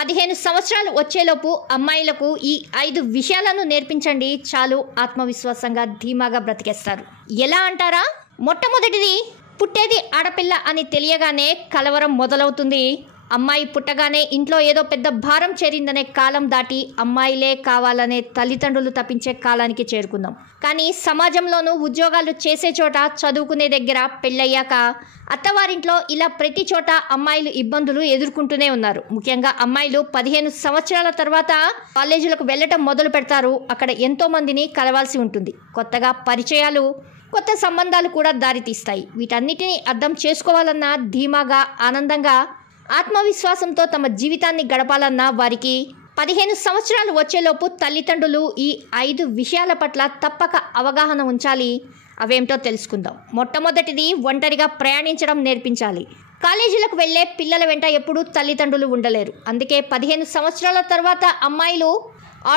15 సంవత్సరాలు వచ్చేలోపు అమ్మాయిలకు ఈ 5 విషయాలను నేర్పించండి, చాలు ఆత్మవిశ్వాసంగా ధీమాగా బ్రతికేస్తారు. ఎలా అంటారా? మొట్టమొదటిది, పుట్టేది ఆడపిల్ల అని తెలియగానే కలవరం మొదలవుతుంది. అమ్మాయి పుట్టగానే ఇంట్లో ఏదో పెద్ద భారం చేరిందనే కాలం దాటి అమ్మాయిలే కావాలనే తల్లిదండ్రులు తప్పించే కాలానికి చేరుకుందాం. కానీ సమాజంలోనూ, ఉద్యోగాలు చేసే చోట, చదువుకునే దగ్గర, పెళ్ళయ్యాక, అత్తవారింట్లో ఇలా ప్రతి చోట అమ్మాయిలు ఇబ్బందులు ఎదుర్కొంటూనే ఉన్నారు. ముఖ్యంగా అమ్మాయిలు 15 సంవత్సరాల తర్వాత కాలేజీలకు వెళ్ళటం మొదలు పెడతారు. అక్కడ ఎంతో మందిని కలవాల్సి ఉంటుంది. కొత్తగా పరిచయాలు, కొత్త సంబంధాలు కూడా దారితీస్తాయి. వీటన్నిటిని అర్థం చేసుకోవాలన్నా, ధీమాగా, ఆనందంగా, ఆత్మవిశ్వాసంతో తమ జీవితాన్ని గడపాలన్న వారికి 15 సంవత్సరాలు వచ్చేలోపు తల్లిదండ్రులు ఈ 5 విషయాల పట్ల తప్పక అవగాహన ఉంచాలి. అవేమిటో తెలుసుకుందాం. మొట్టమొదటిది, ఒంటరిగా ప్రయాణించడం నేర్పించాలి. కాలేజీలకు వెళ్ళే పిల్లల వెంట ఎప్పుడూ తల్లిదండ్రులు ఉండలేరు. అందుకే 15 సంవత్సరాల తర్వాత అమ్మాయిలు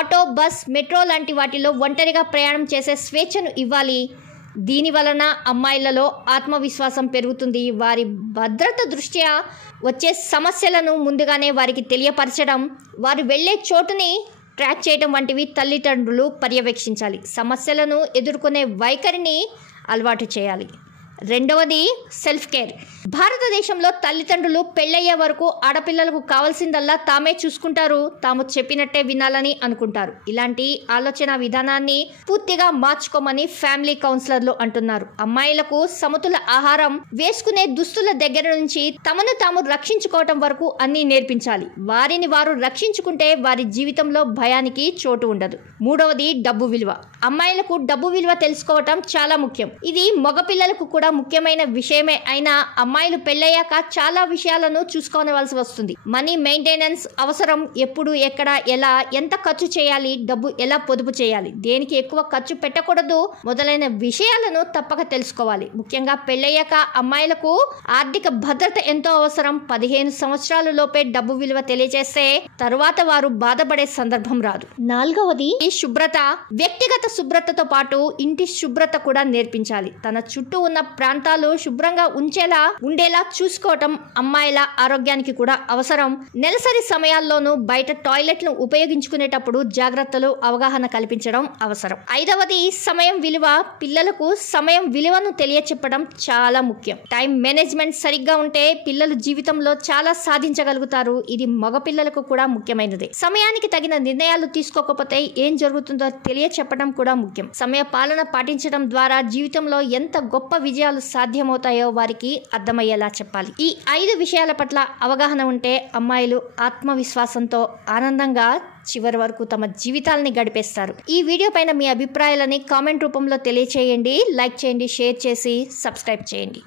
ఆటో, బస్, మెట్రో లాంటి వాటిలో ఒంటరిగా ప్రయాణం చేసే స్వేచ్ఛను ఇవ్వాలి. దీని వలన అమ్మాయిలలో ఆత్మవిశ్వాసం పెరుగుతుంది. వారి భద్రత దృష్ట్యా వచ్చే సమస్యలను ముందుగానే వారికి తెలియపరచడం, వారు వెళ్ళే చోటుని ట్రాక్ చేయడం వంటివి తల్లిదండ్రులు పర్యవేక్షించాలి. సమస్యలను ఎదుర్కొనే వైఖరిని అలవాటు చేయాలి. రెండవది, సెల్ఫ్ కేర్. భారతదేశంలో తల్లిదండ్రులు పెళ్ళయ్యే వరకు ఆడపిల్లలకు కావాల్సిందల్లా తామే చూసుకుంటారు, తాము చెప్పినట్టే వినాలని అనుకుంటారు. ఇలాంటి ఆలోచన విధానాన్ని పూర్తిగా మార్చుకోమని ఫ్యామిలీ కౌన్సిలర్లు అంటున్నారు. అమ్మాయిలకు సమతుల ఆహారం, వేసుకునే దుస్తుల దగ్గర నుంచి తమను తాము రక్షించుకోవటం వరకు అన్నీ నేర్పించాలి. వారిని వారు రక్షించుకుంటే వారి జీవితంలో భయానికి చోటు ఉండదు. మూడవది, డబ్బు విలువ. అమ్మాయిలకు డబ్బు విలువ తెలుసుకోవటం చాలా ముఖ్యం. ఇది మగపిల్లలకు కూడా ముఖ్యమైన విషయమే అయినా అమ్మాయిలు పెళ్ళయ్యాక చాలా విషయాలను చూసుకోవాల్సి వస్తుంది. మనీ మెయింటెనెన్స్ అవసరం. ఎప్పుడు, ఎక్కడ, ఎలా, ఎంత ఖర్చు చేయాలి, డబ్బు ఎలా పొదుపు చేయాలి, దేనికి ఎక్కువ ఖర్చు పెట్టకూడదు మొదలైన విషయాలను తప్పక తెలుసుకోవాలి. ముఖ్యంగా పెళ్ళయ్యాక అమ్మాయిలకు ఆర్థిక భద్రత ఎంతో అవసరం. 15 సంవత్సరాల లోపే డబ్బు విలువ తెలియజేస్తే తరువాత వారు బాధపడే సందర్భం రాదు. నాలుగవది, శుభ్రత. వ్యక్తిగత శుభ్రతతో పాటు ఇంటి శుభ్రత కూడా నేర్పించాలి. తన చుట్టూ ఉన్న ప్రాంతాలు శుభ్రంగా ఉండేలా చూసుకోవటం అమ్మాయిల ఆరోగ్యానికి కూడా అవసరం. నెలసరి సమయాల్లోనూ బయట టాయిలెట్ను ఉపయోగించుకునేటప్పుడు జాగ్రత్తలు, అవగాహన కల్పించడం అవసరం. ఐదవది, సమయం విలువ. పిల్లలకు సమయం విలువను తెలియచెప్పడం చాలా ముఖ్యం. టైం మేనేజ్మెంట్ సరిగ్గా ఉంటే పిల్లలు జీవితంలో చాలా సాధించగలుగుతారు. ఇది మగపిల్లలకు కూడా ముఖ్యమైనదే. సమయానికి తగిన నిర్ణయాలు తీసుకోకపోతే ఏం జరుగుతుందో తెలియచెప్పడం కూడా ముఖ్యం. సమయ పాలన పాటించడం ద్వారా జీవితంలో ఎంత గొప్ప విజయాలు సాధ్యమవుతాయో వారికి అర్థమయ్యేలా చెప్పాలి. ఈ 5 విషయాల పట్ల అవగాహన ఉంటే అమ్మాయిలు ఆత్మవిశ్వాసంతో ఆనందంగా చివరి వరకు తమ జీవితాలని గడిపేస్తారు. ఈ వీడియో పైన మీ అభిప్రాయాలని కామెంట్ రూపంలో తెలియచేయండి. లైక్ చేయండి, షేర్ చేసి సబ్స్క్రైబ్ చేయండి.